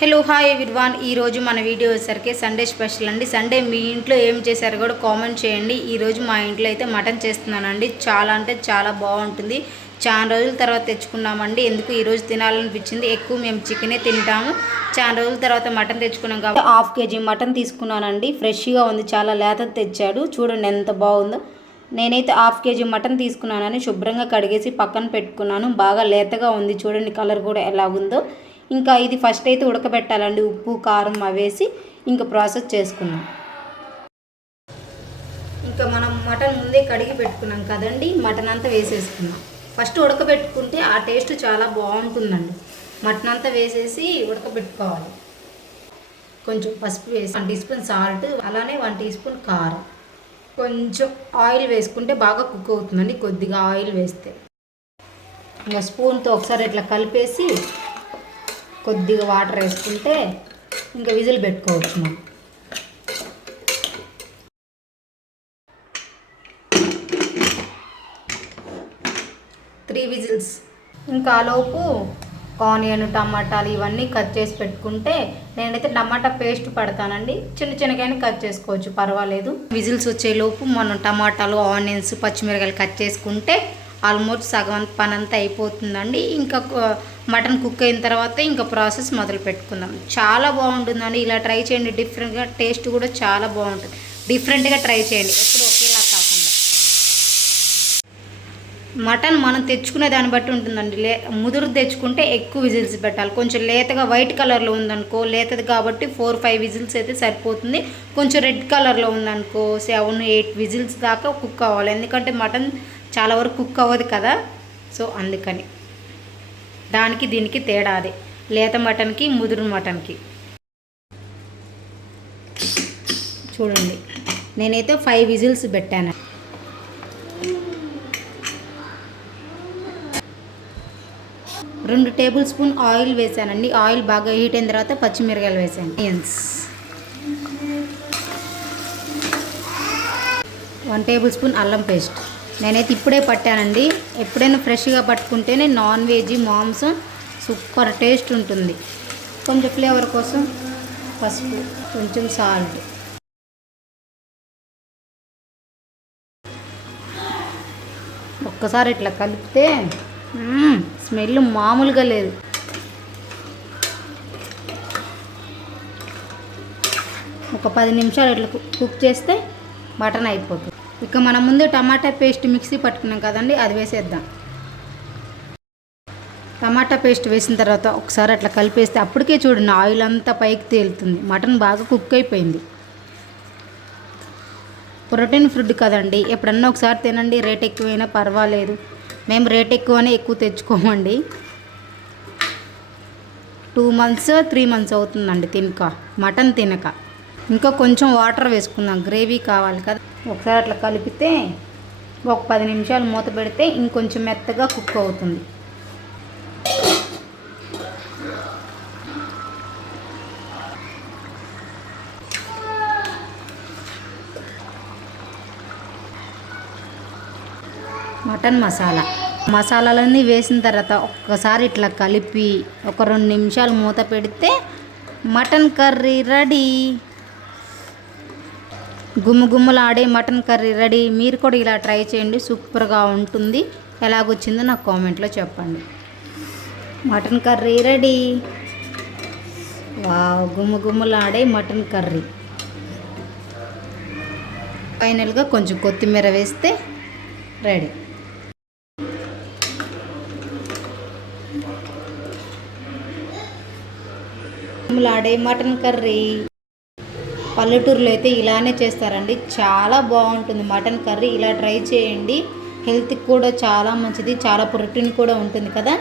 Hello hi everyone, ఈరోజు మన video వచ్చేసరికి సండే స్పెషల్ అండి. సండే మీ ఇంట్లో ఏం చేశారో కూడా కామెంట్ చేయండి. ఈరోజు మా ఇంట్లో అయితే మటన్ చేస్తున్నానండి. చాలా అంటే చాలా బాగుంటుంది. చాలా రోజుల తర్వాత తెచ్చుకున్నామండి. ఎందుకు ఈరోజు తినాలనిపించింది. ఎక్కువ మేము చికెనే తింటాము. చాలా రోజుల తర్వాత మటన్ తెచ్చుకున్నాం కాబట్టి హాఫ్ కేజీ మటన్ తీసుకున్నానండి. ఫ్రెష్గా ఉంది, చాలా లేత తెచ్చాడు. చూడండి ఎంత బాగుందో. నేనైతే హాఫ్ కేజీ మటన్ తీసుకున్నానని శుభ్రంగా కడిగేసి పక్కన పెట్టుకున్నాను. బాగా లేతగా ఉంది, చూడండి కలర్ కూడా ఎలాగుందో. ఇంకా ఇది ఫస్ట్ అయితే ఉడకబెట్టాలండి, ఉప్పు కారం అవేసి ఇంకా ప్రాసెస్ చేసుకున్నాం. ఇంకా మనం మటన్ ముందే కడిగి పెట్టుకున్నాం కదండి, మటన్ అంతా వేసేసుకున్నాం. ఫస్ట్ ఉడకబెట్టుకుంటే ఆ టేస్ట్ చాలా బాగుంటుందండి. మటన్ అంతా వేసేసి ఉడకబెట్టుకోవాలి. కొంచెం పసుపు వేసి 1 టీ స్పూన్ సాల్ట్, అలానే 1 టీ స్పూన్ కారం, కొంచెం ఆయిల్ వేసుకుంటే బాగా కుక్ అవుతుందండి. కొద్దిగా ఆయిల్ వేస్తే ఇంకా స్పూన్తో ఒకసారి ఇట్లా కలిపేసి కొద్దిగా వాటర్ వేసుకుంటే ఇంకా విజిల్ పెట్టుకోవచ్చు మనం. 3 విజిల్స్. ఇంకా ఆలోపు ఆనియన్, టమాటాలు ఇవన్నీ కట్ చేసి పెట్టుకుంటే, నేనైతే టమాటా పేస్ట్ పడతానండి. చిన్న చిన్నగానే కట్ చేసుకోవచ్చు, పర్వాలేదు. విజిల్స్ వచ్చేలోపు మనం టమాటాలు, ఆనియన్స్, పచ్చిమిరకాయలు కట్ చేసుకుంటే ఆల్మోస్ట్ సగం పని అంతా అయిపోతుందండి. ఇంకా మటన్ కుక్ అయిన తర్వాత ఇంకా ప్రాసెస్ మొదలు పెట్టుకుందాం. చాలా బాగుంటుందండి, ఇలా ట్రై చేయండి. డిఫరెంట్గా టేస్ట్ కూడా చాలా బాగుంటుంది. డిఫరెంట్గా ట్రై చేయండి, ఎప్పుడు ఒకేలా కాకుండా. మటన్ మనం తెచ్చుకునే దాన్ని బట్టి ఉంటుందండి. ముదురు తెచ్చుకుంటే ఎక్కువ విజిల్స్ పెట్టాలి. కొంచెం లేతగా వైట్ కలర్లో ఉందనుకో, లేతది కాబట్టి 4-5 విజిల్స్ అయితే సరిపోతుంది. కొంచెం రెడ్ కలర్లో ఉందనుకో 7-8 విజిల్స్ దాకా కుక్ అవ్వాలి. ఎందుకంటే మటన్ చాలా వరకు కుక్ అవ్వదు కదా, సో అందుకని. దానికి దీనికి తేడా అదే, లేత మటన్కి ముదురు మటన్కి. చూడండి నేనైతే 5 విజిల్స్ పెట్టాను. రెండు టేబుల్ స్పూన్ ఆయిల్ వేసానండి. ఆయిల్ బాగా హీట్ అయిన తర్వాత పచ్చిమిరకాయలు వేసాను. 1 టేబుల్ స్పూన్ అల్లం పేస్ట్. నేనైతే ఇప్పుడే పట్టానండి. ఎప్పుడైనా ఫ్రెష్గా పట్టుకుంటేనే నాన్ వెజ్ మాంసం సూపర్ టేస్ట్ ఉంటుంది. కొంచెం ఫ్లేవర్ కోసం పసుపు, కొంచెం సాల్ట్, ఒక్కసారి ఇట్లా కలిపితే స్మెల్ మామూలుగా లేదు. ఒక 10 నిమిషాలు ఇట్లా కుక్ చేస్తే మటన్ అయిపోతుంది. ఇక మనం ముందు టమాటా పేస్ట్ మిక్సీ పట్టుకున్నాం కదండి, అది వేసేద్దాం. టమాటా పేస్ట్ వేసిన తర్వాత ఒకసారి అట్లా కలిపేస్తే అప్పటికే చూడండి ఆయిల్ అంతా పైకి తేలుతుంది. మటన్ బాగా కుక్ అయిపోయింది. ప్రోటీన్ ఫుడ్ కదండి, ఎప్పుడన్నా ఒకసారి తినండి. రేట్ ఎక్కువైనా పర్వాలేదు. మేము రేట్ ఎక్కువనే ఎక్కువ తెచ్చుకోమండి. 2 మంత్స్ 3 మంత్స్ అవుతుందండి మటన్ తినక. ఇంకా కొంచెం వాటర్ వేసుకుందాం, గ్రేవీ కావాలి కదా. ఒకసారి అట్లా కలిపితే ఒక 10 నిమిషాలు మూత పెడితే ఇంకొంచెం మెత్తగా కుక్ అవుతుంది. మటన్ మసాలాలన్నీ వేసిన తర్వాత ఒక్కసారి ఇట్లా కలిపి ఒక 2 నిమిషాలు మూత పెడితే మటన్ కర్రీ రెడీ. గుమ్మగుమ్మలాడే మటన్ కర్రీ రెడీ. మీరు కూడా ఇలా ట్రై చేయండి, సూపర్గా ఉంటుంది. ఎలాగొచ్చిందో నాకు కామెంట్లో చెప్పండి. Mutton curry ready. వావ్, గుమ్మగుమ్మలాడే మటన్ కర్రీ. ఫైనల్గా కొంచెం కొత్తిమీర వేస్తే రెడీ. గుమ్మలాడే mutton curry. పల్లెటూరులో అయితే ఇలానే చేస్తారండి, చాలా బాగుంటుంది మటన్ కర్రీ. ఇలా ట్రై చేయండి, హెల్త్కి కూడా చాలా మంచిది, చాలా ప్రోటీన్ కూడా ఉంటుంది కదా.